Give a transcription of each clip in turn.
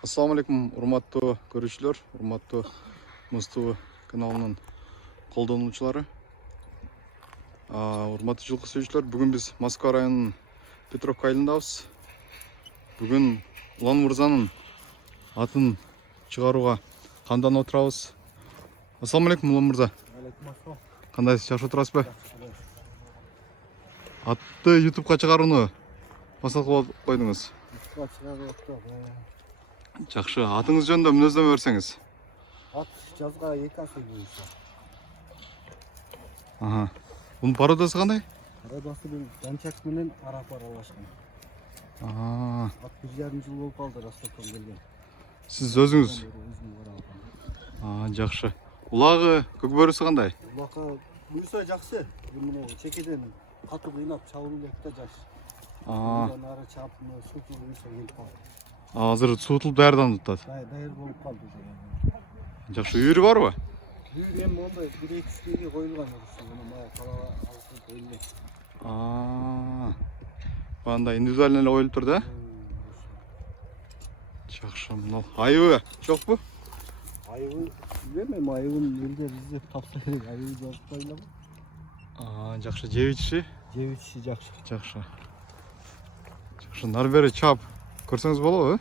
Assalamu alaikum, урматтуу көрүүчүлөр, урматтуу Муз каналынын колдонуучулары. Урматтуу жылкы сүйүүчүлөр, бүгүн биз Москва районунун Петровка айылындабыз. Бүгүн Улан мырзанын атын чыгарууга камданып отурабыз. Ассаламу алейкум, Улан мырза. Кандайсыз, жакшы отурасызбы? Атты YouTube'га чыгарууну максат кылып койдуңуз. Жакшы, атыңыз жөнүндө мүнөздөмө берсеңиз. Ат жазга 2 аса кийиши. Бунун породасы кандай? Породасы бул ганчак менен арап аралашкан. Ат 1,5 жыл болуп калды Ростовдон келген. Сиз өзүңүз? Жакшы. Улагы, көкбөрүсү кандай? Улагы буйса жакшы. Мына чекеден катуу кыйнап чабуу элек да жакшы. Нары чап, суу буйса келип калды. Азыр суутулуп даярданып атат. Даяр болуп калды. Жакшы, үйүрү барбы? Үйүр эми мондай 1-2 кишиге коюлган болчу. Мына мага калага алып коюлду. Банда индивидуально эле коюлуп тур да? Жакшы, мына айыбы жокпу? Айыбы билбейм, айыбын элге бизде тапса керек, айыбы жазып коюлабы? Жакшы, жебичи? Жебичи жакшы. Жакшы. Жакшы, нары бери чап көрсөңүз болобу?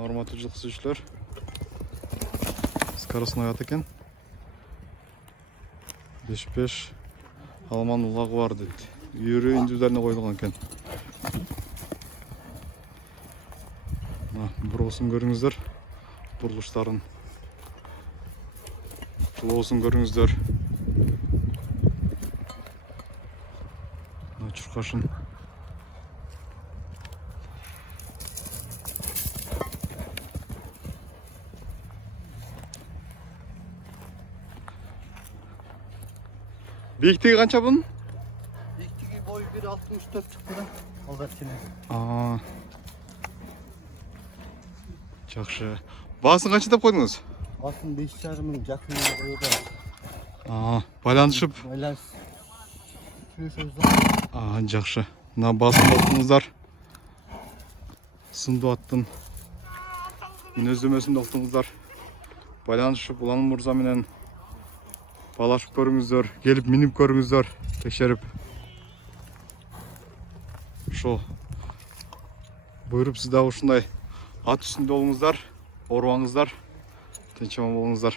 Урматтуу жылкы сүйүүчүлөр, скоростной ат экен. 5 алман улагы бар дейт. Үйүрү индивидуально коюлган экен. Бургусун көрүңүздөр, бурулуштарын. Жолоосун көрүңүздөр. Чуркашын. Бийиктиги канча бунун? Бийиктиги бою 1,64 чыкты да. Алгаччыны. Жакшы. Баасын канча деп койдуңуз? Баасын 5,5 миң жакынына коюлган. Байланышып. Жакшы. Мына баасын уктуңуздар. Сындуу аттын мүнөздөмөсүн уктуңуздар. Байланышып Улан мырза менен балашып көрүңүздөр, келип минип көрүңүздөр, текшерип. Ошо буйруп сиз дагы ушундай ат үстүндө болуңуздар, оорубаңыздар, тынч аман болуңуздар.